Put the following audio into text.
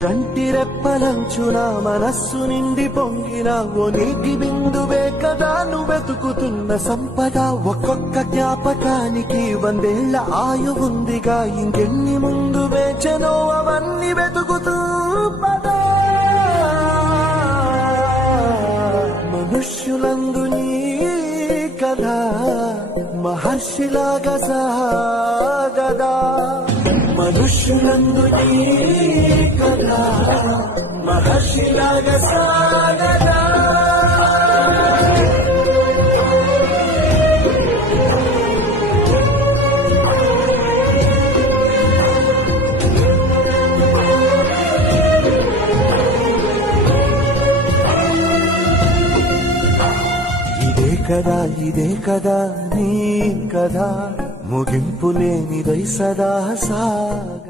కంటిరెప్పలంచున మనస్సు నిండి పొంగిన ఓ నీటి బిందువే కదా నువ్వెతుకుతున్న సంపద. ఒక్కొక్క జ్ఞాపకానికి 100 ఏళ్ల ఆయువుందిగా, ఇంకెన్ని ముందు వేచనో అవన్నీ వెతుకుతూ పదా. మనుష్యులందు నీ కథ మహర్షిలాగా సాగదా, మనుష్యులందు నీ కథ మహర్షిలాగా సాగదా. ఇదే కదా నీ కథ, ముగింపు లేనిదై సదా సాగ.